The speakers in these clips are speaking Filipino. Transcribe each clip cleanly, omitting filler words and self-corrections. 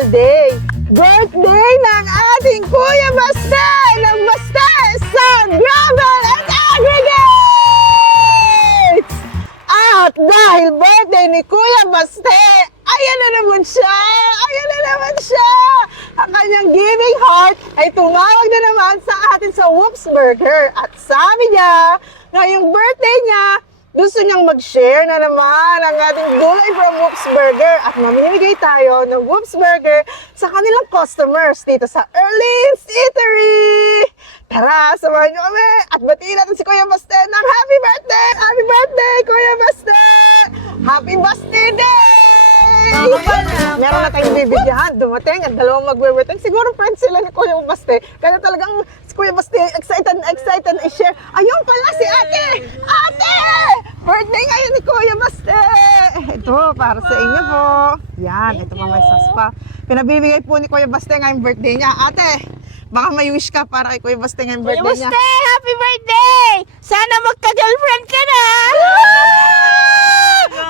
all day. Birthday ng ating Kuya Baste ng Baste Sand, Gravel and Aggregates! At dahil birthday ni Kuya Baste, ayan na naman siya! Ayan na naman siya! Ang kanyang giving heart ay tumawag na naman sa atin sa Whoops Burger. At sabi niya na yung birthday niya, gusto niyang mag-share na naman ang ating gulay from Whoops Burger at mamimigay tayo ng Whoops Burger sa kanilang customers dito sa Erlene's Eatery! Tara, samahan niyo kami at batiin natin si Kuya Baste ng happy birthday! Happy birthday, Kuya Baste! Happy Baste Day! Meron na tayong bibigyan. Dumating at dalawang magbe-birthday. Siguro friends sila ni Kuya Baste. Kaya talagang si Kuya Baste excited na i-share. Ayun pala si ate! Ate! Birthday ngayon ni Kuya Baste! Ito, para sa inyo po. Yan, ito pa may saspa. Pinabibigay po ni Kuya Baste ngayong birthday niya. Ate, baka may wish ka para kay Kuya Baste ngayong Kuya birthday niya. Baste, happy birthday! Sana magka-girlfriend ka na!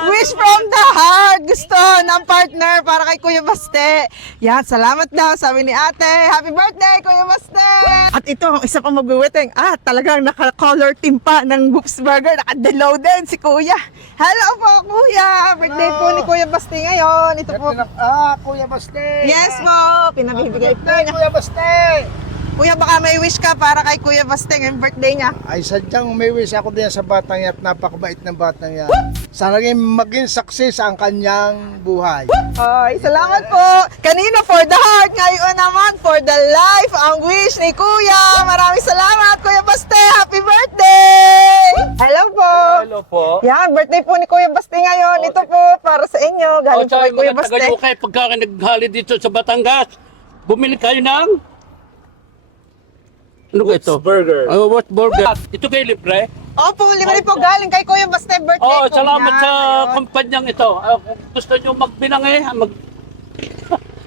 Wish from the heart! Gusto ng partner para kay Kuya Baste. Yan, salamat daw, sabi ni ate. Happy birthday, Kuya Baste! At ito, ang isa pang magwiwiting. Talagang naka-color team pa ng Whoops Burger. Naka-delaw din si Kuya. Hello po, Kuya! Birthday po ni Kuya Baste ngayon. Ito po. Kuya Baste! Yes po! Pinabibigay po niya. Kuya Baste! Kuya, baka may wish ka para kay Kuya Baste ngayong birthday niya. Ay, sadyang may wish ako din sa batang yan at napakabait ng batang yan. Sana maging success ang kanyang buhay. Ay, salamat po. Kanina for the heart, ngayon naman for the life ang wish ni Kuya. Maraming salamat, Kuya Baste. Happy birthday! Hello po. Hello po. Yan, birthday po ni Kuya Baste ngayon. Ito po para sa inyo. Galing po kay Kuya Baste. Kayo pagka naghali dito sa Batangas, bumili kayo ng ano ko ito? Burger. What burger? Ito kayo libre? Opo, libre po galing kay Kuya Baste. Birthday Oh, po salamat niya. sa Ayun. kumpanyang ito. Kung gusto nyo magbinang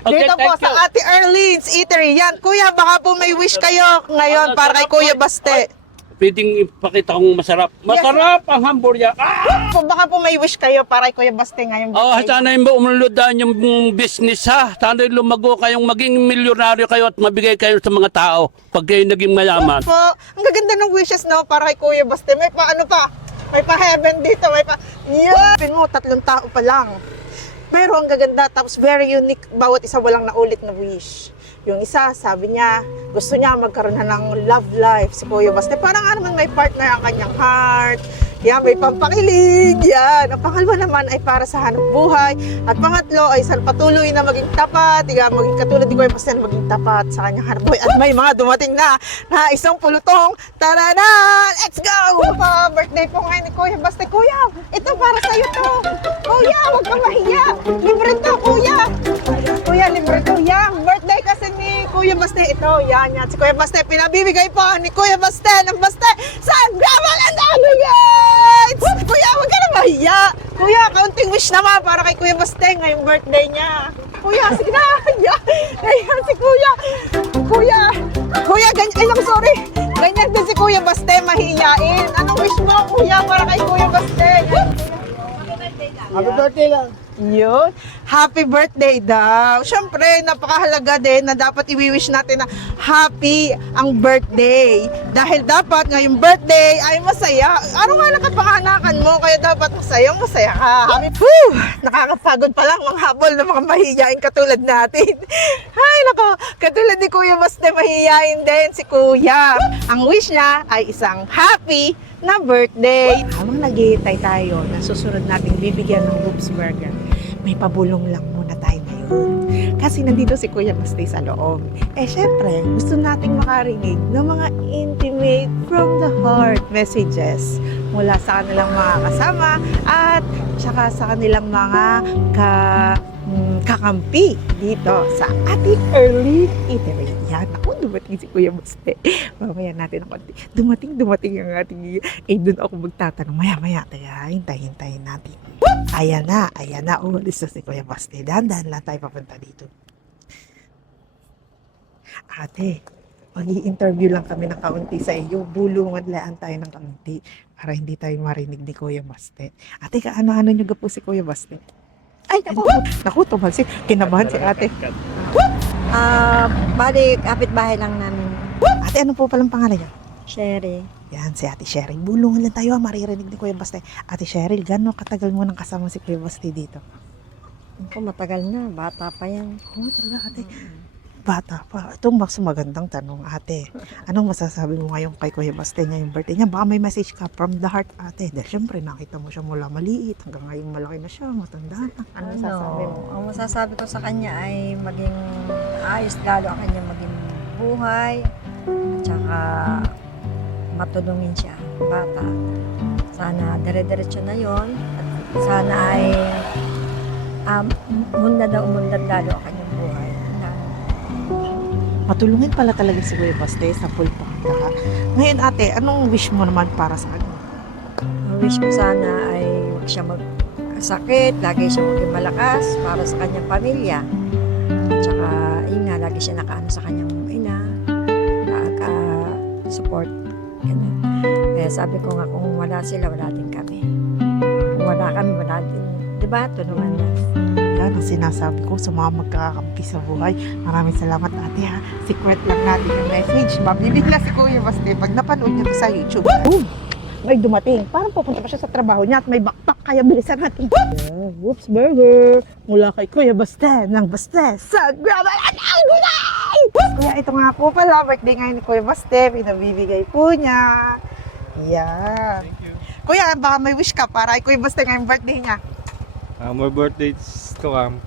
Dito po sa Ate Erlene's Eatery. Yan, Kuya, baka po may wish kayo ngayon para kay Kuya Baste. Pwedeng ipakita kong masarap. Masarap ang hamburger. Baka po may wish kayo para kay Kuya Baste ngayong Oh, birthday. sana yung umuludan yung business ha. Sana yung lumago kayong maging milyonaryo kayo at mabigay kayo sa mga tao pag kayo naging mayaman. Po, ang gaganda ng wishes no para kay Kuya Baste. May pa ano pa? May pa heaven dito, may pa. Yeah. Pin mo 3 tao pa lang. Pero ang gaganda tapos very unique bawat isa walang naulit na wish. Yung isa, sabi niya, gusto niya magkaroon na ng love life si Kuya Baste. Parang naman may partner ang kanyang heart. Yan, may pampakilig. Yan. Ang pangalawa naman ay para sa hanap buhay. At pangatlo ay sa patuloy na maging tapat. Maging katulad ni Kuya Baste na maging tapat sa kanyang hanap buhay. At may mga dumating na isang pulutong. Tara na! Let's go! Birthday po ngayon ni Kuya Baste. Kuya, ito para sa'yo to. Kuya, huwag kang mahiya. Libre to, Kuya. Kuya, libre to. Yan, birthday kasi ni Kuya Baste. Ito, yan. Si Kuya Baste, pinabibigay po ni Kuya Baste ng Baste sa Gravel and Aggregates! Kuya, huwag ka na mahiya. Kuya, kaunting wish naman para kay Kuya Baste ngayong birthday niya. Kuya, sige na. Ayan si Kuya. Kuya, ganyan. Ay, naku, sorry. Ganyan din si Kuya Baste, mahihiyain. Anong wish mo, Kuya, para kay Kuya Baste? Happy birthday lang. Yun. Happy birthday daw. Siyempre, napakahalaga din na dapat i-wish natin na happy ang birthday. Dahil dapat ngayong birthday ay masaya. Ano nga nakapanganakan mo, kaya dapat masaya ka. Whew! Nakakapagod pa lang mga habol ng mga mahihiyain katulad natin. Ay, nako. Katulad ni Kuya Baste, mahihiyain din si Kuya. Ang wish niya ay isang happy na birthday. Habang naghihintay tayo na susunod nating bibigyan ng Whoops Burger, may pabulong lang muna tayo ngayon. Kasi nandito si Kuya Baste sa loob. Syempre, gusto nating makarinig ng mga intimate from the heart messages mula sa kanilang mga kasama at saka sa kanilang mga kakampi dito sa ating Erlene's Eatery. Yan, ako dumating si Kuya Baste. Mamaya natin ang konti. Dumating ang ating, doon ako magtatanong. Maya, tayo, hintayin natin. Ayan na, umalis na si Kuya Baste. Dahan-dahan lang tayo papunta dito. Ate, mag-i-interview lang kami ng kaunti sa iyo. Bulungan lang tayo ng kaunti para hindi tayo marinig ni Kuya Baste. Ate, ano nyo po si Kuya Baste? Ay, Naku, tumalsik. Kinabahan si ate. Bali, kapitbahay lang namin. Ate, ano po palang pangalan niya? Sherry. Yan, si Ate Cheryl. Bulungan lang tayo, maririnig ni Kuya Baste. Ate Cheryl, gano'ng katagal mo nang kasama si Kuya Baste dito? Ako, matagal na. Bata pa yan. Oo, talaga, ate. Bata pa. Ito mas magandang tanong, ate. Anong masasabi mo ngayon kay Kuya Baste niya yung birthday niya? Baka may message ka from the heart, ate. Dahil syempre, nakita mo siya mula maliit hanggang ngayon malaki na siya, matanda na. Ano masasabi mo? Ang masasabi ko sa kanya ay maging ayos lalo ang kanya maging buhay. At saka matulungin siya, bata. Sana dire-diretso na yon at sana ay umunlad lalo ang kanyang buhay. Matulungin pala talaga si Kuya Baste sa full pakita. Ngayon, ate, anong wish mo naman para sa kanya? Ang wish ko sana ay huwag siya magkasakit, lagi siya maging malakas para sa kanyang pamilya. At saka, yun nga, lagi siya nakaano sa kanyang ina, naka-support. Ganun. Kaya sabi ko nga, kung wala sila, wala din kami. Kung wala kami, wala din. Diba? Tulungan na. Yan ang sinasabi ko sa mga magkakampi sa buhay. Maraming salamat, ate, ha. Secret lang natin yung message. Mabibigla si Kuya Baste pag napanood niya to sa YouTube. Boom! May dumating. Parang pupunta pa siya sa trabaho niya at may backpack. Kaya bilisan natin. Whoops Burger. Mula kay Kuya Baste ng Baste sa Gravel at Gulay! Kuya, ito nga po pala. Birthday ngayon ni Kuya Baste. Pinabibigay po niya. Yan. Thank you. Kuya, baka may wish ka para kay Kuya Baste ngayong birthday niya. More birthdays to come.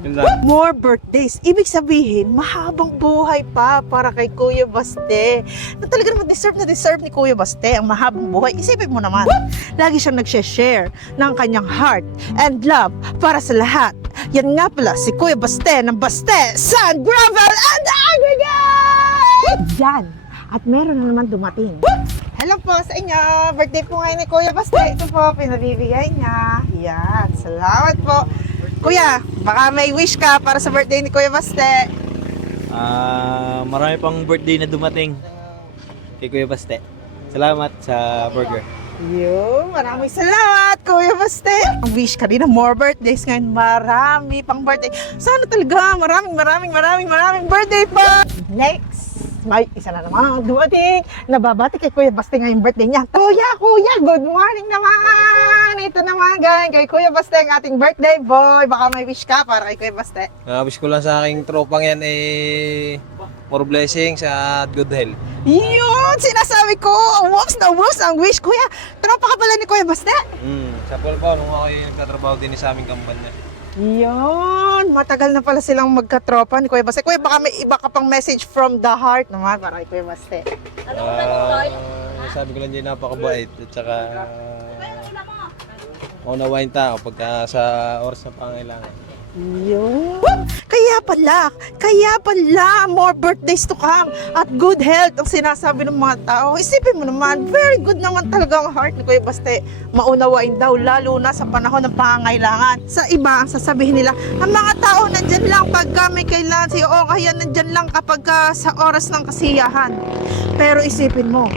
Yun lang. More birthdays. Ibig sabihin, mahabang buhay pa para kay Kuya Baste. Na talaga naman na deserve ni Kuya Baste ang mahabang buhay. Isipin mo naman, lagi siyang nag-share ng kanyang heart and love para sa lahat. Yan nga pala si Kuya Baste ng Baste, Sand, Gravel, and Aggregate! Yan. At meron na naman dumating. Hello po sa inyo. Birthday po ngayon ni Kuya Baste. Ito po, pinabibigay niya. Yan. Salamat po. Kuya, baka may wish ka para sa birthday ni Kuya Baste. Marami pang birthday na dumating kay Kuya Baste. Salamat sa burger. Maraming salamat, Kuya Baste. Ang wish ka din na more birthdays ngayon. Marami pang birthday. Sana talaga maraming birthday pa. Next. May isa na naman dumating. Nababati kay Kuya Baste ngayong birthday niya. Kuya, good morning naman. Ito naman galing kay Kuya Baste ang ating birthday boy. Baka may wish ka para kay Kuya Baste. Wish ko lang sa aking tropang yan more blessings at good health. Yun! Sinasabi ko! Whoops na whoops ang wish. Kuya, tropa ka pala ni Kuya Baste? Sa Pulpo, nung ako yung nagtatrabaho din sa aming kampanya. Yun! Matagal na pala silang magkatropa ni Kuya Baste. Kuya, baka may iba ka pang message from the heart naman para kay Kuya Baste. Sabi ko lang din napakabait at saka maunawain tao pagka sa oras na pangailangan. Yun! Kaya pala, more birthdays to come at good health ang sinasabi ng mga tao. Isipin mo naman, very good naman talaga ang heart ni Kuya Baste. Maunawain daw, lalo na sa panahon ng pangangailangan. Sa iba, ang sasabihin nila, ang mga tao nandyan lang pagka may kailangan siya o kaya nandyan lang kapag sa oras ng kasiyahan. Pero isipin mo,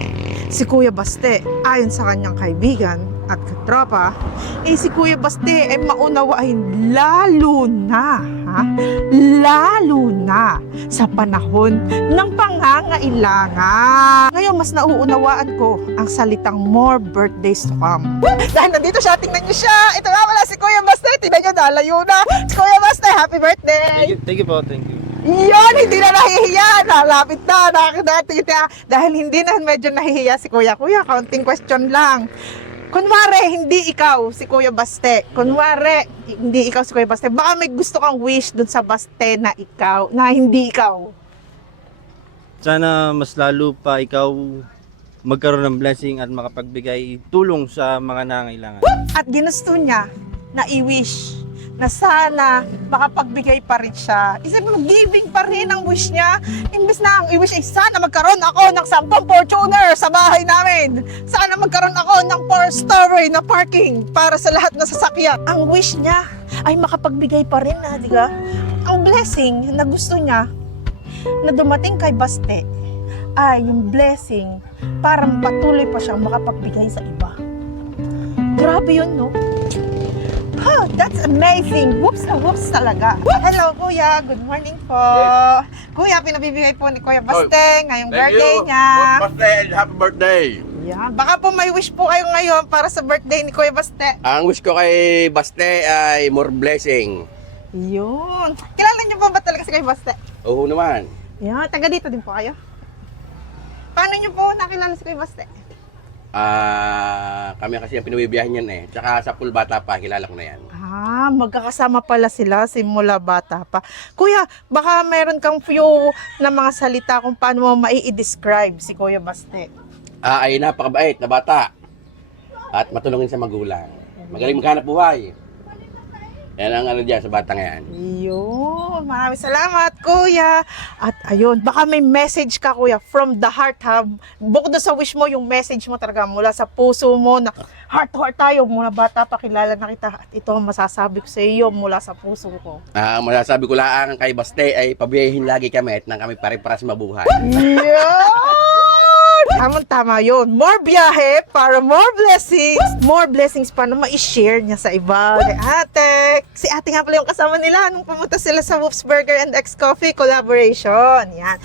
si Kuya Baste, ayon sa kanyang kaibigan at katropa, si Kuya Baste ay maunawain lalo na sa panahon ng pangangailangan. Ngayon, mas nauunawaan ko ang salitang more birthdays to come. Dahil nandito siya, tingnan niyo siya. Ito nga wala si Kuya Baste. Tingnan niyo, nalayo na. Si Kuya Baste, happy birthday! Thank you po, thank you. Iyon, hindi na nahihiya. Nalapit na, nakakadating na. Dahil hindi na medyo nahihiya si Kuya. Kuya, kaunting question lang. Kunwari, hindi ikaw si Kuya Baste. Kunwari, hindi ikaw si Kuya Baste. Baka may gusto kang wish dun sa Baste na ikaw, na hindi ikaw. Sana mas lalo pa ikaw magkaroon ng blessing at makapagbigay tulong sa mga nangailangan. At ginusto niya na i-wish na sana makapagbigay pa rin siya. Isip mo, giving pa rin ang wish niya. Imbes na ang i-wish ay sana magkaroon ako ng 10 Fortuner sa bahay namin. Sana magkaroon ako ng 4-story na parking para sa lahat na sasakyan. Ang wish niya ay makapagbigay pa rin na, di ba? Ang blessing na gusto niya na dumating kay Baste ay yung blessing parang patuloy pa siyang makapagbigay sa iba. Grabe yun, no? Oh, that's amazing. Whoops na whoops talaga. Hello, Kuya. Good morning po. Kuya, pinabibigay po ni Kuya Baste ngayong birthday niya. Birthday and happy birthday! Yan. Baka po may wish po kayo ngayon para sa birthday ni Kuya Baste. Ang wish ko kay Baste ay more blessing. Yun. Kilala niyo po ba talaga si Kuya Baste? Oo naman. Yan. Taga dito din po kayo. Paano niyo po nakilala si Kuya Baste? Kami kasi ang pinabibiyahin yan eh. Tsaka sa pool bata pa, kilala ko na yan. Magkakasama pala sila simula bata pa. Kuya, baka meron kang few na mga salita kung paano mo mai-describe si Kuya Baste. Ay napakabait na bata. At matulungin sa magulang. Magaling maghanap buhay. Yan ang ano dyan sa batang yan. Yun. Maraming salamat, Kuya. At ayun, baka may message ka, Kuya, from the heart, ha? Bukod doon sa wish mo, yung message mo talaga mula sa puso mo na heart to heart tayo. Mula bata pa, kilala na kita. At ito ang masasabi ko sa iyo mula sa puso ko. Ang masasabi ko lang kay Baste ay pabiyahin lagi kami at nang kami pare-paras mabuhay. Yun! Tama yun. More biyahe para more blessings. More blessings pa na ma-share niya sa iba. Kay ate. Si ate nga pala yung kasama nila nung pumunta sila sa Whoops Burger and X Coffee collaboration. Yan.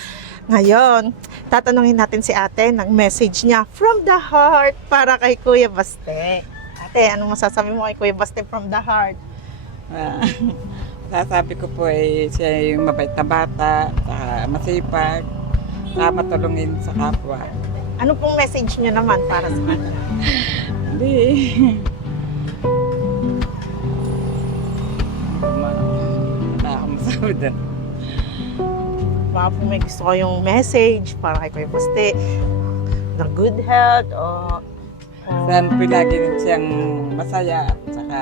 Ngayon, tatanungin natin si ate ng message niya from the heart para kay Kuya Baste. Ate, anong masasabi mo kay Kuya Baste from the heart? Sasabi ko po ay siya yung mabait na bata, saka masipag, saka matulungin sa kapwa. Ano pong message niyo naman para sa kanya? Hindi. Wala akong masabi doon. Baka po may gusto kayong message para kay Kuya Baste na good health o Saan po lagi rin siyang masaya at saka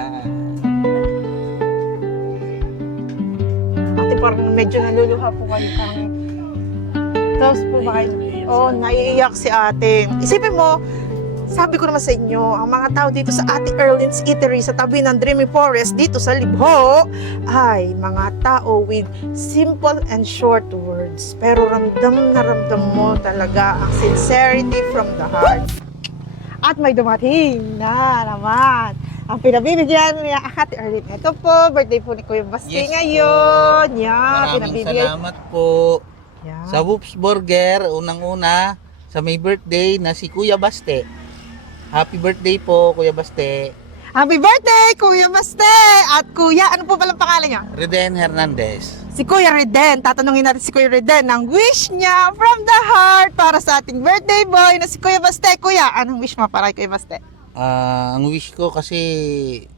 ate parang medyo naluluha po kayo parang tapos po ba kayo? Naiiyak si ate. Isipin mo, sabi ko naman sa inyo, ang mga tao dito sa Ate Erlin's Eatery sa tabi ng Dreamy Forest dito sa Libho ay mga tao with simple and short words. Pero ramdam na ramdam mo talaga ang sincerity from the heart. At may dumating na naman ang pinabibigyan niya Ate Erlin. Ito po, birthday po ni Kuya Baste ngayon. Yan, Maraming salamat po Yan. sa Whoops Burger. Unang-una sa may birthday na si Kuya Baste. Happy birthday po, Kuya Baste. Happy birthday, Kuya Baste! At Kuya, ano po palang pangalan niya? Reden Hernandez. Si Kuya Reden. Tatanungin natin si Kuya Reden ang wish niya from the heart para sa ating birthday boy na si Kuya Baste. Kuya, anong wish mo para kay Kuya Baste? Ang wish ko kasi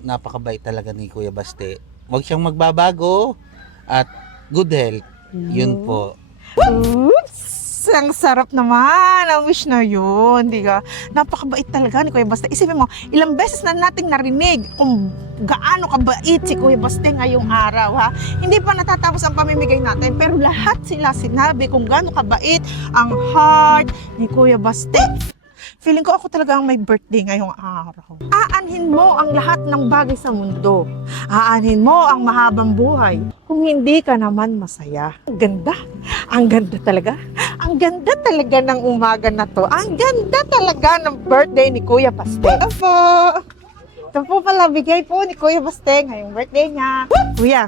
napakabait talaga ni Kuya Baste. Huwag siyang magbabago at good health. Yun po. Oops! Ang sarap naman ang wish na yun, di ka? Napakabait talaga ni Kuya Baste. Isipin mo, ilang beses na nating narinig kung gaano kabait si Kuya Baste ngayong araw, ha? Hindi pa natatapos ang pamimigay natin, pero lahat sila sinabi kung gaano kabait ang heart ni Kuya Baste. Feeling ko ako talaga ang may birthday ngayong araw. Aanhin mo ang lahat ng bagay sa mundo. Aanhin mo ang mahabang buhay. Kung hindi ka naman masaya. Ang ganda. Ang ganda talaga. Ang ganda talaga ng umaga na to. Ang ganda talaga ng birthday ni Kuya Baste. Ito po. Ito po pala, bigay po ni Kuya Baste ngayong birthday niya. Kuya,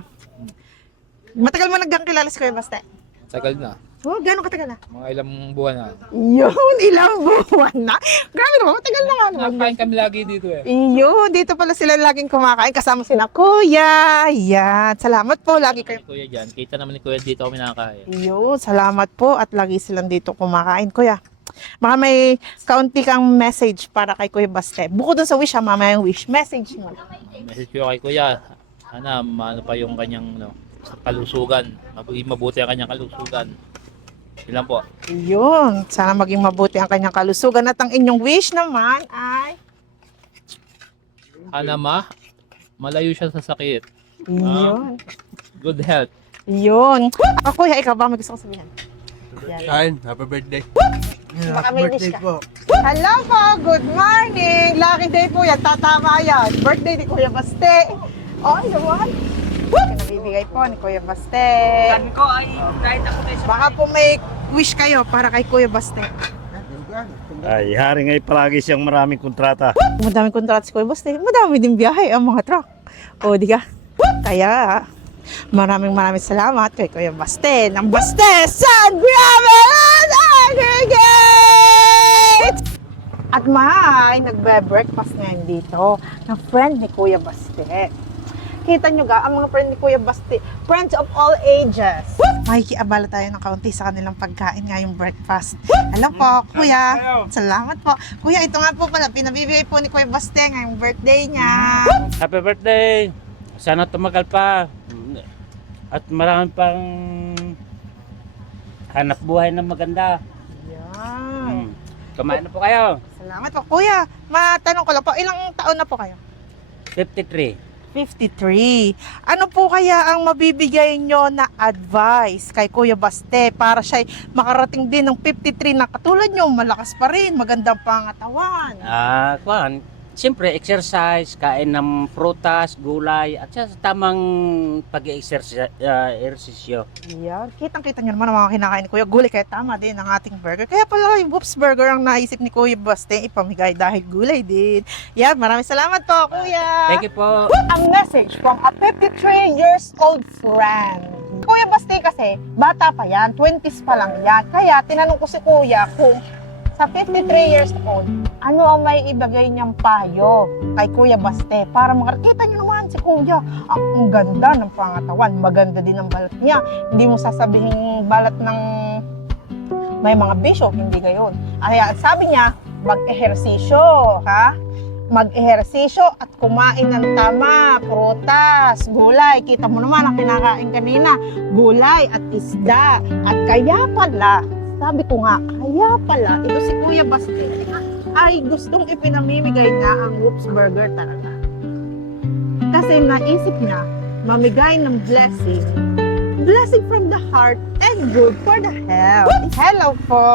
matagal mo nagkakilala si Kuya Baste? Tagal na. Oh, gano'ng katagal na? Mga ilang buwan na. Yun, ilang buwan na. Grabe naman, matagal na nga naman. Nakain kami lagi dito eh. Yun, dito pala sila laging kumakain. Kasama sila Kuya. Yan, salamat po. Lagi kayo. Kuya dyan, kita naman ni Kuya dito kami nakakain. Yun, salamat po. At lagi silang dito kumakain. Kuya, baka may kaunti kang message para kay Kuya Baste. Bukod dun sa wish, mamaya yung wish. Message mo. Message ko kay Kuya, sana maano pa yung kanyang kalusugan. Mabuti ang kanyang kalusugan. Ilan po? Yun, sana maging mabuti ang kanyang kalusugan. At ang inyong wish naman ay... Sana malayo siya sa sakit. Yun. Good health. Yun. Kuya, ikaw ba may gusto kong sabihin? Kain, happy birthday. Baka may wish ka. Hello po, good morning. Lucky day po yan, tatama yan. Birthday ni Kuya Baste. Oh, naman. Pinabibigay po ni Kuya Baste. ko ay kahit ako tayo Baka po may wish kayo para kay Kuya Baste. Ay, haring ay palagi siyang maraming kontrata. Madaming kontrata si Kuya Baste. Madami din biyahe ang mga truck. O, di ka? Kaya, maraming salamat kay Kuya Baste ng Baste Sand Gravel Aggregate! At may nagbe-breakfast ngayon dito ng friend ni Kuya Baste. Kita nyo ga, ang mga friend ni Kuya Baste, friends of all ages. Makikiabala tayo ng kaunti sa kanilang pagkain ngayong breakfast. Hello po, Kuya. Salamat po. Kuya, ito nga po pala, pinabibigay po ni Kuya Baste ngayong birthday niya. Happy birthday! Sana tumagal pa. At marami pang hanap buhay na maganda. Yan. Kumain na po kayo. Salamat po. Kuya, matanong ko lang po, ilang taon na po kayo? 53. 53. Ano po kaya ang mabibigay nyo na advice kay Kuya Baste para siya makarating din ng 53 na katulad nyo, malakas pa rin, magandang pangatawan? Siyempre, exercise, kain ng prutas, gulay, at sa tamang pag-exercisyo. Yan. Kitang-kita nyo naman ang mga kinakain ni Kuya. Gulay, kaya tama din ang ating burger. Kaya pala yung Whoops Burger ang naisip ni Kuya Baste ipamigay dahil gulay din. Yan, maraming salamat po, Kuya. Thank you po. Ang message from a 53 years old friend. Kuya Baste kasi, bata pa yan, 20s pa lang yan. Kaya tinanong ko si Kuya kung sa 53 years old, ano ang may ibagay niyang payo kay Kuya Baste para makakita niyo naman si Kuya. Ang ganda ng pangatawan, maganda din ang balat niya. Hindi mo sasabihin balat ng may mga bisyo, hindi gayon. Kaya sabi niya, mag-ehersisyo, ha? Mag-ehersisyo at kumain ng tama, prutas, gulay. Kita mo naman ang kinakain kanina, gulay at isda. At kaya pala, sabi ko nga, kaya pala, ito si Kuya Baste ay gustong ipinamimigay niya ang Whoops Burger talaga. Kasi naisip niya, mamigay ng blessing. Blessing from the heart and good for the health. Hello po!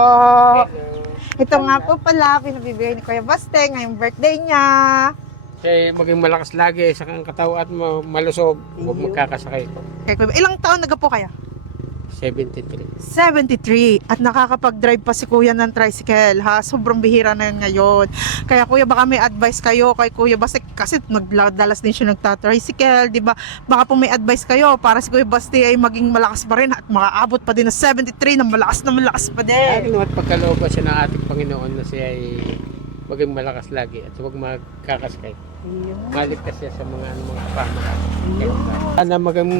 Ito nga po pala, pinabibigay ni Kuya Baste ngayong birthday niya. Kaya maging malakas lagi sa kang katawan at malusog, huwag magkakasakit. Kay Kuya, ilang taon na po kaya? 73. 73 at nakakapag-drive pa si Kuya ng tricycle, ha? Sobrang bihira na yun ngayon. Kaya Kuya, baka may advice kayo kay Kuya Baste kasi nagdalas din siya nagta-tricycle, di ba? Baka po may advice kayo para si Kuya Baste ay maging malakas pa rin at makaabot pa din na 73 na malakas pa Lagi din. naman pagkaloob siya ng ating Panginoon na siya ay maging malakas lagi at huwag magkakasakit. Maligtas siya sa mga pamakas. Sana maging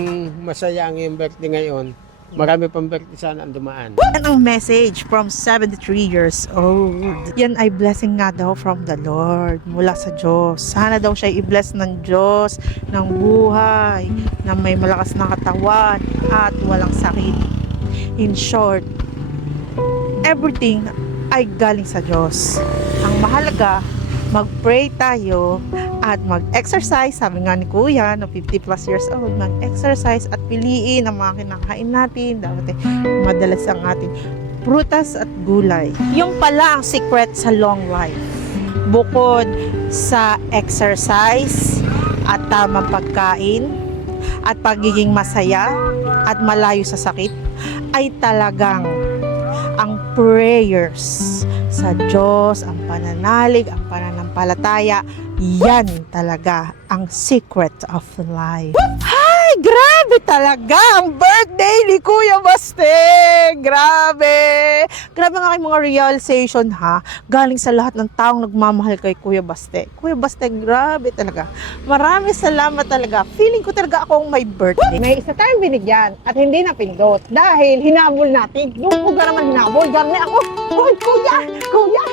masaya ang iyong birthday ngayon. Marami pang birthday sana ang dumaan. Yan ang message from 73 years old. Yan ay blessing nga daw from the Lord mula sa Diyos. Sana daw siya i-bless ng Diyos ng buhay na may malakas na katawan at walang sakit. In short, everything ay galing sa Diyos. Ang mahalaga, mag-pray tayo at mag-exercise. Sabi nga ni Kuya, no, 50 plus years old, mag-exercise at piliin ang mga kinakain natin. Dapat madalas ang ating prutas at gulay. Yung pala ang secret sa long life. Bukod sa exercise at tamang pagkain at pagiging masaya at malayo sa sakit, ay talagang ang prayers sa Diyos, ang pananalig, ang pananampalataya, yan talaga ang secret of life. Ay, grabe talaga ang birthday ni Kuya Baste! Grabe! Grabe nga kay mga realization, ha? Galing sa lahat ng taong nagmamahal kay Kuya Baste. Kuya Baste, grabe talaga. Maraming salamat talaga. Feeling ko talaga akong may birthday. May isa tayong binigyan at hindi napindot dahil hinabol natin. Yung kuga naman hinabol. Garne ako, Hoy, Kuya! Kuya!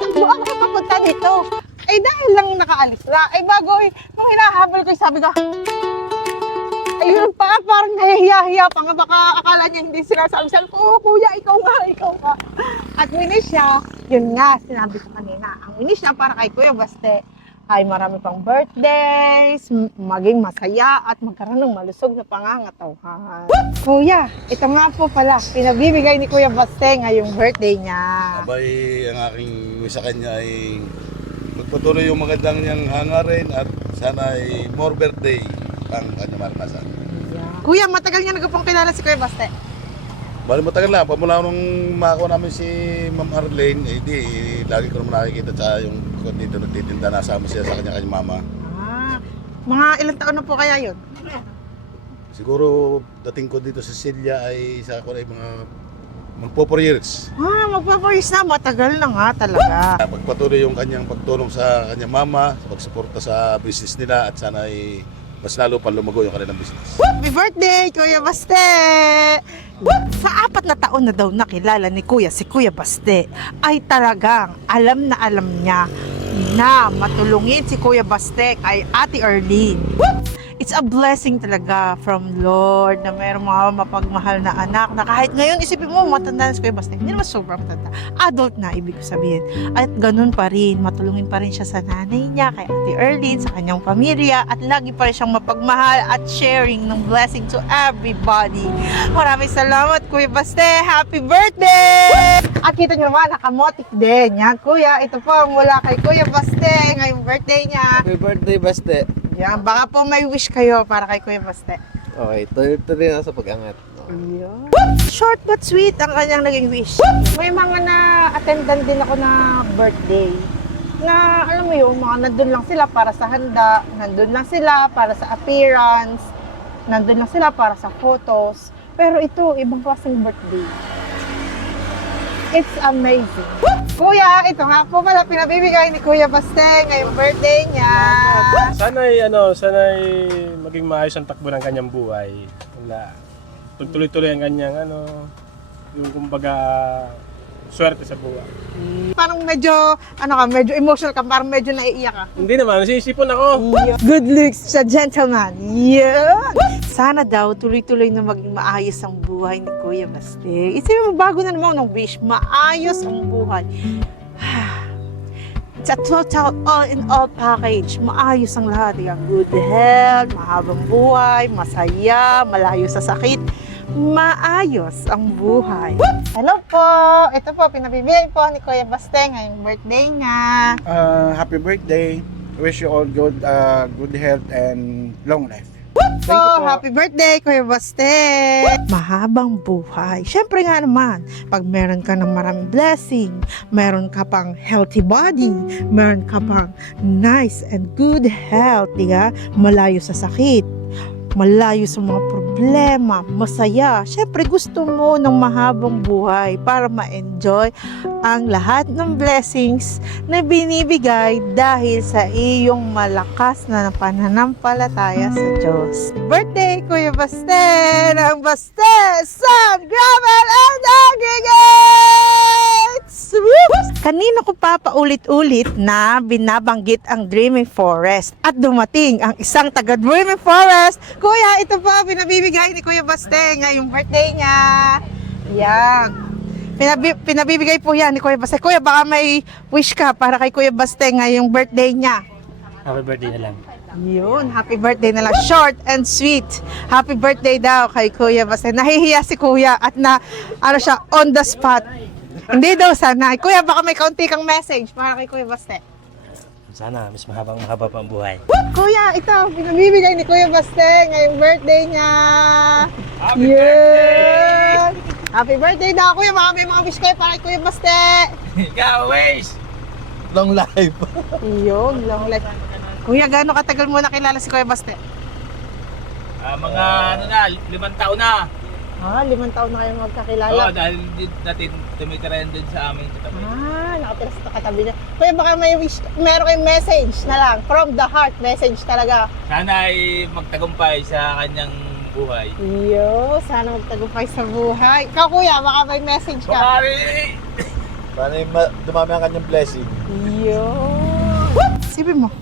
Takbo ako papunta dito. Eh dahil lang nakaalis na. Eh bago, nung hinahabol ko, sabi ko, ayun pa, parang nahihiya-hiya pa nga. Baka akala niya hindi sinasabi. Sabi ko, oh, Kuya, ikaw nga. At winis siya, yun nga, sinabi ko kanina. Ang winis siya para kay Kuya Baste ay marami pang birthdays, maging masaya at magkaroon ng malusog na pangangatawahan. Kuya, ito nga po pala, pinabibigay ni Kuya Baste ngayong birthday niya. Abay, ang aking sa kanya ay magpatuloy yung magandang niyang hangarin at sana ay more birthday ang kanya maranasan. Kuya, matagal niya nagpapang kilala si Kuya Baste? Bali matagal na, pamula nung makakuha namin si Ma'am Arlene, eh di, lagi ko naman nakikita sa yung dito nagtitinda, nasama siya sa kanya mama. Mga ilang taon na po kaya yun? Siguro dating ko dito sa Silya ay isa ko ay mga magpo 4 years. Magpaparis na. Matagal na nga talaga. Pagpatuloy yung kanyang pagtulong sa kanyang mama, sa pagsuporta sa business nila at sana ay mas lalo pa lumago yung kanilang business. Happy birthday, Kuya Baste! Sa 4 na taon na daw nakilala ni Kuya si Kuya Baste, ay talagang alam niya na matulungin si Kuya Baste kay Ate Arlene. It's a blessing talaga from Lord na mayroong mga mapagmahal na anak na kahit ngayon isipin mo matanda na si Kuya Baste, hindi naman sobrang matanda, adult na ibig ko sabihin. At ganun pa rin, matulungin pa rin siya sa nanay niya, kay Ate Arlene, sa kanyang pamilya, at lagi pa rin siyang mapagmahal at sharing ng blessing to everybody. Maraming salamat Kuya Baste, happy birthday! At kita nyo naman, nakamotik din. Yan Kuya, ito po mula kay Kuya Baste, ngayong birthday niya. Happy birthday, Baste. Yan, baka po may wish kayo para kay Kuya Baste. Okay, tuloy na sa pag-angat. Yan. Short but sweet ang kanyang naging wish. May mga na-attendan din ako na birthday na alam mo yung mga nandun lang sila para sa handa, nandun lang sila para sa appearance, nandun lang sila para sa photos. Pero ito, ibang klaseng birthday. It's amazing. Kuya, ito nga po pala pinabibigay ni Kuya Baste ngayong birthday niya. Sana'y maging maayos ang takbo ng kanyang buhay. Wala. Tuloy-tuloy ang kanyang yung kumbaga swerte sa buhay. Parang medyo emotional ka, parang medyo naiiyak ka. Hindi naman, nasisipon ako. Good looks sa gentleman. Yeah! Sana daw tuloy-tuloy na maging maayos ang buhay ni Kuya Baste. Isipin mo, bago na naman ng wish, maayos ang buhay. It's a total all-in-all package. Maayos ang lahat. Yung good health, mahabang buhay, masaya, malayo sa sakit. Maayos ang buhay. Hello po! Ito po, pinabibigay po ni Kuya Baste ngayong birthday niya. Happy birthday. Wish you all good health and long life. So, happy birthday, Kuya Baste! Mahabang buhay. Siyempre nga naman, pag meron ka ng maraming blessing, meron ka pang healthy body, meron ka pang nice and good health, diga? Malayo sa sakit, malayo sa mga problema, masaya. Siyempre gusto mo ng mahabang buhay para ma-enjoy ang lahat ng blessings na binibigay dahil sa iyong malakas na pananampalataya sa Diyos. Birthday, Kuya Baste! Ng Baste, Sun, Gravel, and Aggregates! Woo! Kanina ko pa paulit-ulit na binabanggit ang Dreaming Forest at dumating ang isang taga Dreaming Forest. Kuya, ito po, pinabibigay ni Kuya Baste ngayong birthday niya. Yan. Pinabibigay po yan ni Kuya Baste. Kuya, baka may wish ka para kay Kuya Baste ngayong birthday niya. Happy birthday na lang. Yun, happy birthday na lang. Short and sweet. Happy birthday daw kay Kuya Baste. Nahihiya si Kuya at siya, on the spot. Hindi daw sana. Kuya, baka may kaunti kang message para kay Kuya Baste. Sana, mas mahaba pa ang buhay. Kuya, ito, pinabibigay ni Kuya Baste ngayong birthday niya. Happy birthday! Happy birthday daw, Kuya. Baka may mga wish kayo para kay Kuya Baste. Ikaw, wish! Long life. Yun, long life. Kuya, gaano katagal mo nakilala si Kuya Baste? Mga 5 taon na. 5 taon na kayo magkakilala. Oo, dahil natin tumitira yan din sa amin. Nakatira sa katabi niya. Kuya, baka may wish, meron kayong message na lang. From the heart, message talaga. Sana ay magtagumpay sa kanyang buhay. Sana magtagumpay sa buhay. Ikaw, Kuya, baka may message ka. Sana dumami ang kanyang blessing. Sabi mo,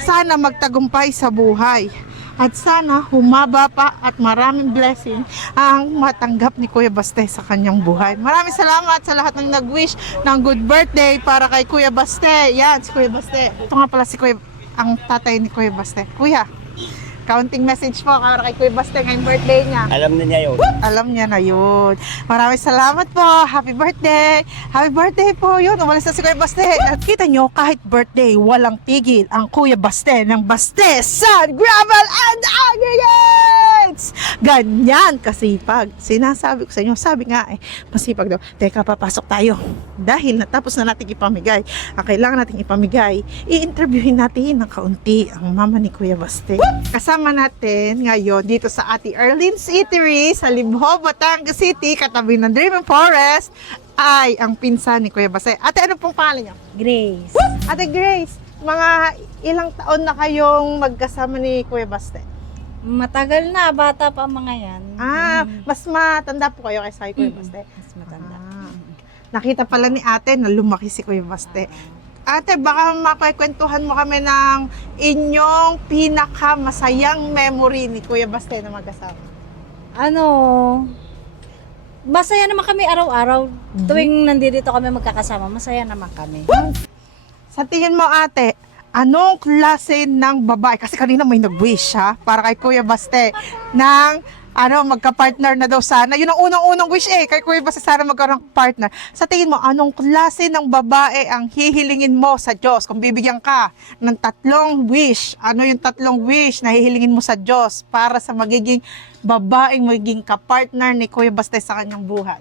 sana magtagumpay sa buhay. At sana humaba pa at maraming blessing ang matanggap ni Kuya Baste sa kanyang buhay. Maraming salamat sa lahat ng nag-wish ng good birthday para kay Kuya Baste. Yan, si Kuya Baste. Ito nga pala si Kuya, ang tatay ni Kuya Baste. Kuya, counting message po para kay Kuya Baste ngayong birthday niya. Alam na niya yun. Alam niya na yun. Maraming salamat po. Happy birthday. Happy birthday po. Yun, umalis na si Kuya Baste. At kita nyo, kahit birthday, walang tigil ang Kuya Baste ng Baste, Sun, Gravel, and Aggregates! kids. Ganyan kasipag. Sinasabi ko sa inyo, sabi nga masipag daw. Teka, papasok tayo. Dahil natapos na natin ipamigay, ang kailangan natin ipamigay, i-interviewin natin ng kaunti ang mama ni Kuya Baste. Kasama natin ngayon dito sa Ate Erlene's Eatery sa Libho, Batangas City, katabi ng Dream Forest, ay ang pinsan ni Kuya Baste. Ate, ano pong pangalan niyo? Grace. Ate Grace, mga ilang taon na kayong magkasama ni Kuya Baste? Matagal na, bata pa mga yan. Mas matanda po kayo kaysa kay Kuya Baste. Mas matanda. Nakita pala ni ate na lumaki si Kuya Baste. Ate, baka makikwentuhan mo kami ng inyong pinakamasayang memory ni Kuya Baste na magkasama. Masaya naman kami araw-araw. Tuwing nandito kami magkakasama, masaya naman kami. Sa tingin mo ate, anong klase ng babae? Kasi kanina may nag-wish siya para kay Kuya Baste ng magka-partner na daw sana. Yun ang unang-unang wish kay Kuya Baste sana magkaroon ng partner. Sa tingin mo, anong klase ng babae ang hihilingin mo sa Diyos? Kung bibigyan ka ng 3 wish, ano yung 3 wish na hihilingin mo sa Diyos para sa magiging babaeng magiging ka-partner ni Kuya Baste sa kanyang buhay?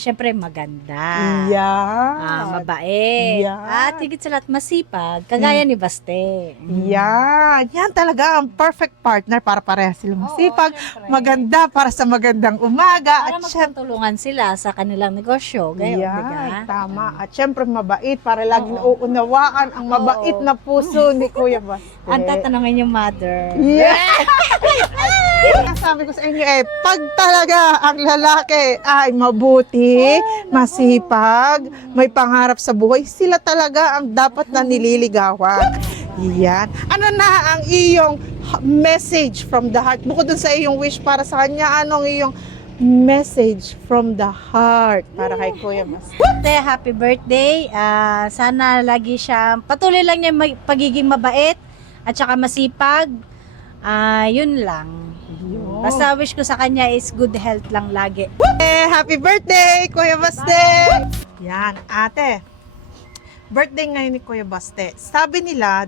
Syempre maganda. Yeah. Mabait. Yeah. At higit sa lahat masipag, kagaya ni Baste. Yan talaga ang perfect partner para pareha silang masipag, syempre. maganda para sa magandang umaga. Para magtutulungan sila sa kanilang negosyo. Gayon, diba? Tama. At syempre mabait para laging nauunawaan ang mabait na puso ni Kuya Baste. Ang tatanungin yung mother. Yeah! Sabi ko sa inyo pag talaga ang lalaki ay mabuti, masipag, may pangarap sa buhay, sila talaga ang dapat na nililigawan. Yan. Ano na ang iyong message from the heart? Bukod dun sa iyong wish para sa kanya, anong iyong message from the heart para kay Kuya Baste? Happy birthday. Sana lagi siya, patuloy lang niya pagiging mabait at saka masipag. Yun lang. Basta wish ko sa kanya is good health lang lagi. Happy birthday, Kuya Baste! Yan, ate. Birthday ngayon ni Kuya Baste. Sabi nila,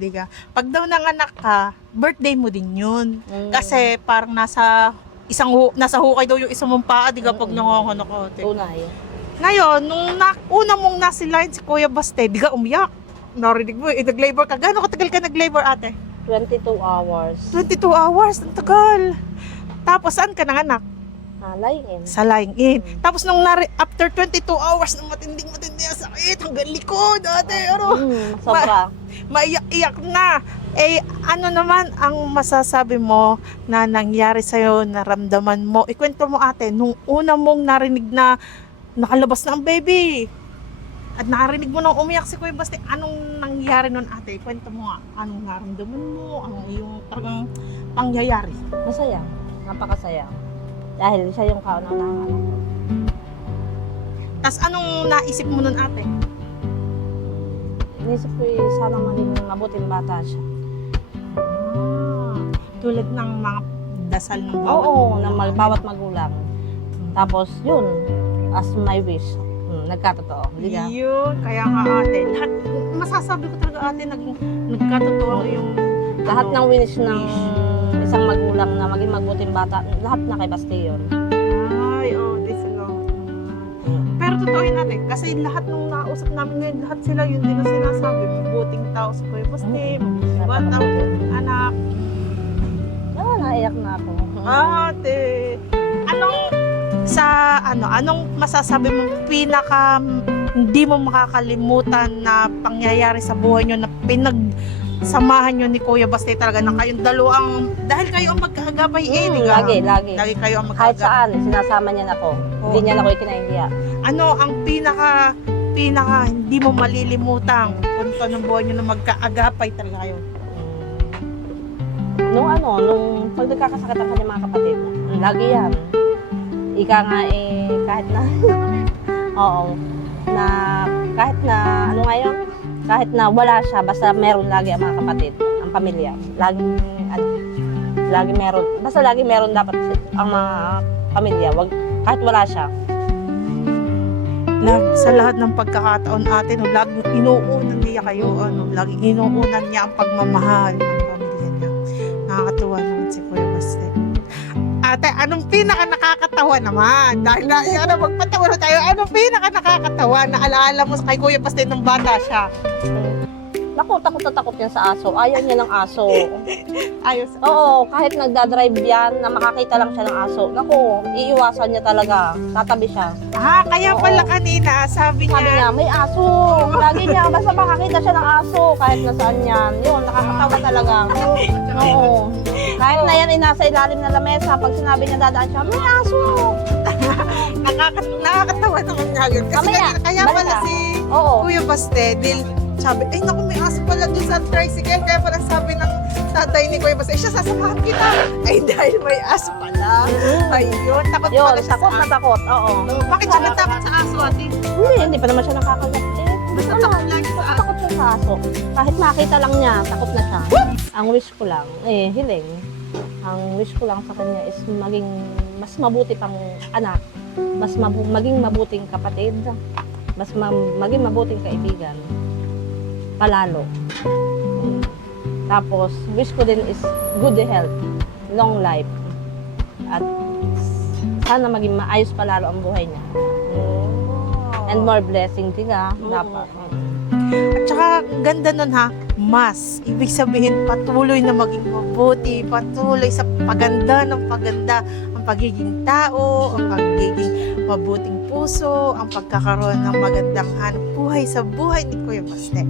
pag daw nanganak ka, birthday mo din yun. Kasi parang nasa hukay daw yung isang mong paa, pag nanganganak ka. Tunay. Ngayon, nung una mong nasilayan si Kuya Baste, umiyak. Narinig mo, nag-labor ka. Gano'ng katagal ka nag-labor, ate? 22 hours. 22 hours, ang tagal. Tapos, saan ka nanganak? Laing-in. Sa lying-in. Tapos, after 22 hours, ng matinding ang sakit, hanggang likod, ate, Sobra. Maiyak-iyak na. Ano naman ang masasabi mo na nangyari sa'yo, naramdaman mo? Ikwento mo, ate, nung una mong narinig na nakalabas na ang baby, at narinig mo nang umiyak si Kuya Baste, anong nangyari nun, ate? Ikwento mo nga, anong naramdaman mo, anong iyong talagang pangyayari? Masaya. Napakasaya. Dahil siya yung kauna-unahang anak ko. Tapos anong naisip mo nun, ate? Inisip ko sana maging mabuting bata siya. Tulad ng mga dasal ng bawat Oo, ng bawat magulang. Tapos yun, as my wish, nagkatotoo. Hindi ka? Yun, kaya nga ate, lahat, masasabi ko talaga ate, nagkatotoo yung Lahat ng wish ng isang magulang na maging mabuting bata, lahat na kay Baste yun. Ay, this lang. Pero totoo yun natin, kasi lahat nung nakausap namin ngayon, lahat sila yun din ang sinasabi, mabuting tao sa Kuya Baste, bata, anak. Naiyak na ako. Ate, anong masasabi mo pinaka hindi mo makakalimutan na pangyayari sa buhay nyo na pinagsamahan nyo ni Kuya Baste talaga na kayong dalawang, dahil kayo ang magkakagabay Lagi. Lagi kayo ang Kahit magkakagabay. saan, sinasama niya na ako. Hindi niya na ako ikinahihiya. Ano ang pinaka hindi mo malilimutang punto ng buhay nyo na magkaagapay talaga kayo? Nung pag nagkakasakit ang kanyang mga kapatid, lagi yan. Ika nga kahit na, na kahit na, kahit na wala siya, basta meron lagi ang mga kapatid, ang pamilya. Lagi meron, basta lagi meron dapat ang mga pamilya, kahit wala siya. Sa lahat ng pagkakataon atin, laging inuunan niya kayo, laging inuunan niya ang pagmamahal ng pamilya niya. Nakakatuwa naman si Kuya Baste. ate, anong pinaka nakakatawa naman? Dahil na, magpatawa na tayo, anong pinaka nakakatawa na alaala mo kay Kuya Basti nung bata siya? Naku, takot na takot yan sa aso. Ayaw niya ng aso. Ayos. Oo, kahit nagdadrive yan, na makakita lang siya ng aso. Naku, iiwasan niya talaga. Tatabi siya. Kaya pala kanina, sabi Sabi niya, niya, may aso. Lagi niya, basta makakita siya ng aso, kahit nasaan yan. Yun, nakakatawa talaga. Oo. Kahit na yan ay nasa ilalim ng lamesa, pag sinabi niya dadaan siya, may aso. nakakatawa naman nga yun. Kasi Mamaya, kaya balik pala ka. si Oo. Kuya Baste, sabi, ay naku, may aso pala dun sa tricycle. Kaya pala sabi ng tatay ni Kuya Baste, siya sasamahan kita. Ay, dahil may aso pala. Ayun, takot Yun, pala siya takot sa na aso. takot. Oo. Bakit siya natakot sa aso, ate? Hindi pa naman siya nakakagat eh. Basta takot lagi sa aso. Takot siya sa aso. Kahit makita lang niya, takot na siya. Ang wish ko lang, hiling. Ang wish ko lang sa kanya is maging mas mabuti pang anak, maging mabuting kapatid, maging mabuting kaibigan, palalo. Tapos, wish ko din is good health, long life, at sana maging maayos palalo ang buhay niya. And more blessing din dapat. At saka, ganda nun ha, mas. Ibig sabihin, patuloy na maging mabuti, patuloy sa paganda ng paganda, ang pagiging tao, ang pagiging mabuting puso, ang pagkakaroon ng magandang hanap buhay sa buhay ni Kuya Baste.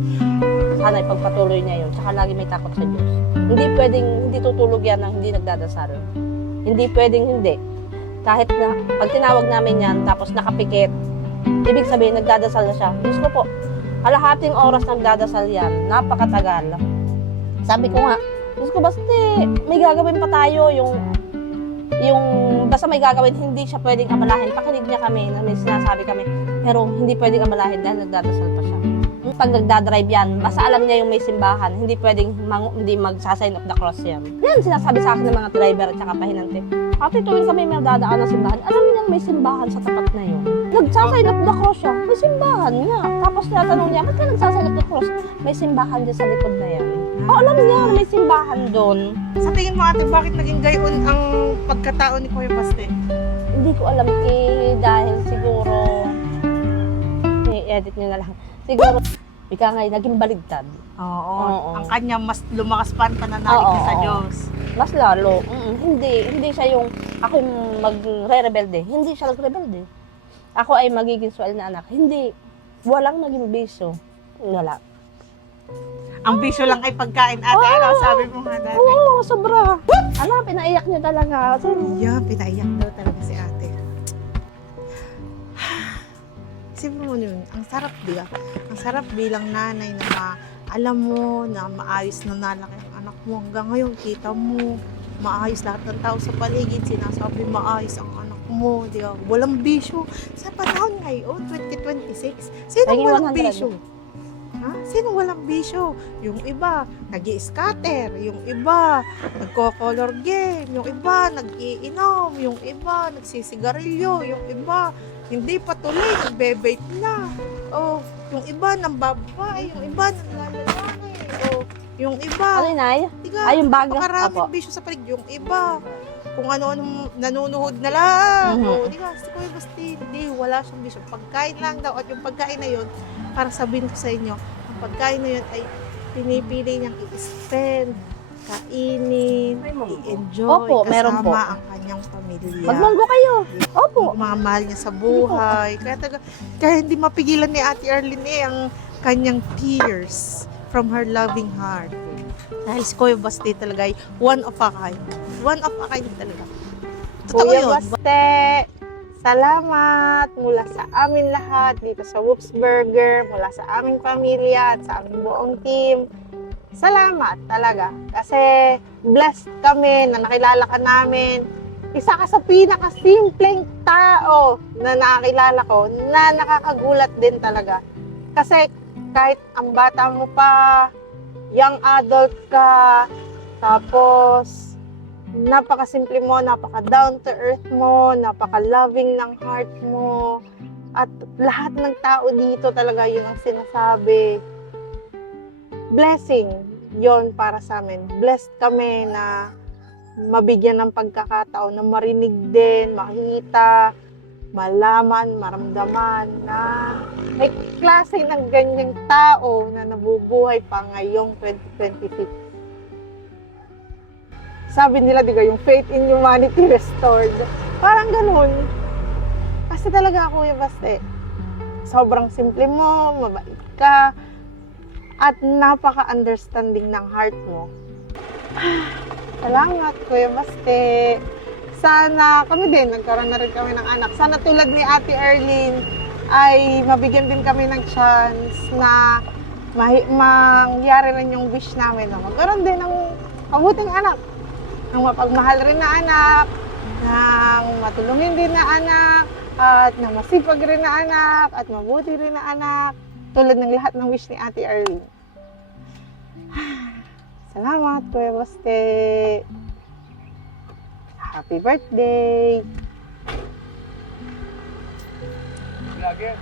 Sana ipagpatuloy niya yun. Tsaka lagi may takot sa Diyos. Hindi pwedeng hindi tutulog yan ng hindi nagdadasal. Hindi pwedeng hindi. Kahit na pag tinawag namin yan, tapos nakapikit, ibig sabihin nagdadasal na siya. Diyos ko po, kalahating oras nagdadasal yan. Napakatagal. Sabi ko nga, Diyos ko, basta may gagawin pa tayo. Yung basta may gagawin, hindi siya pwedeng amalahin. Pakinig niya kami, na may sinasabi kami. Pero hindi pwedeng amalahin dahil nagdadasal pa siya. Pag nagdadrive yan, basta alam niya yung may simbahan, hindi pwedeng hindi magsasign of the cross yan. Yan, sinasabi sa akin ng mga driver at saka pahinante. Ate, tuwing kami may dadaan ng simbahan, alam niya may simbahan sa tapat na yun. Nagsasign of the cross siya, may simbahan niya. Tapos tinatanong niya, ba't ka nagsasign of the cross? May simbahan dyan sa likod na yan. Alam niya, may simbahan doon. Sa tingin mo ate, bakit naging gayon ang pagkatao ni Kuya Baste? Hindi ko alam dahil siguro, i-edit niyo na lang. Siguro, ika nga, naging baligtad. Oo. Ang kanya mas lumakas pa ang pananalig niya sa Diyos. Mas lalo. Hindi siya yung ako yung magre-rebelde. Hindi siya nagrebelde. Ako ay magiging sual na anak. Hindi. Walang naging bisyo. Wala. Ang bisyo lang ay pagkain ate. Ano sabi mo nga dati? Oo, sobra. Pinaiyak niya talaga. Yeah, pinaiyak daw talaga si ate. Isipin mo yun, ang sarap diba? Ang sarap bilang nanay na alam mo na maayos na nalaki ang anak mo. Hanggang ngayon, kita mo, maayos lahat ng tao sa paligid. Sinasabi maayos ang anak mo, diba? Walang bisyo. Sa panahon ngayon, 2026, sino walang bisyo? Ha? Sino walang bisyo? Yung iba, nag-i-scatter. Yung iba, nagko-color game. Yung iba, nag-iinom. Yung iba, nagsisigarilyo. Yung iba, hindi patuloy, nagbe-vape na. Oh, yung iba, nambabae. Yung iba, naglalaki. Oh, yung iba. Ano yun, Tiga, yung baga. napakaraming bisyo sa paligid. Yung iba, kung ano-anong nanunuhod na lang. Oh, di ba? Si Kuya Basti, hindi, wala siyang bisyo. Pagkain lang daw. At yung pagkain na yun, para sabihin ko sa inyo, ang pagkain na yun ay pinipili niyang i-spend, kainin, i-enjoy, Opo, meron po. kasama ang kanyang pamilya. Magmunggo kayo. Opo. Mamahal niya sa buhay. Kaya hindi mapigilan ni Ate Arlene ang kanyang tears from her loving heart. Dahil si Kuya Basti talaga ay one of a kind. One of a kind talaga. Totoo Kuya yun. Baste, salamat mula sa amin lahat dito sa Whoops Burger, mula sa aming pamilya at sa aming buong team. Salamat talaga kasi blessed kami na nakilala ka namin. Isa ka sa pinakasimpleng tao na nakakilala ko na nakakagulat din talaga. Kasi kahit ang bata mo pa, young adult ka, tapos napakasimple mo, napaka-down to earth mo, napaka-loving ng heart mo. At lahat ng tao dito talaga yun ang sinasabi. Blessing yon para sa amin. Blessed kami na mabigyan ng pagkakataon na marinig din, makita, malaman, maramdaman na may klase ng ganyang tao na nabubuhay pa ngayong 2026. Sabi nila, di ba, yung faith in humanity restored. Parang ganun. Kasi talaga, Kuya Baste, sobrang simple mo, mabait ka, at napaka-understanding ng heart mo. Salamat, Kuya Baste. Sana kami din, nagkaroon na rin kami ng anak. Sana tulad ni Ate Erlyn, ay mabigyan din kami ng chance na mangyari rin yung wish namin na magkaroon din ng mabuting anak. Ng mapagmahal rin na anak, ng matulungin din na anak, at ng masipag rin na anak, at mabuti rin na anak. Tulad ng lahat ng wish ni Ate Erlyn. Salamat, Kuya Baste. Happy birthday! Vlogger.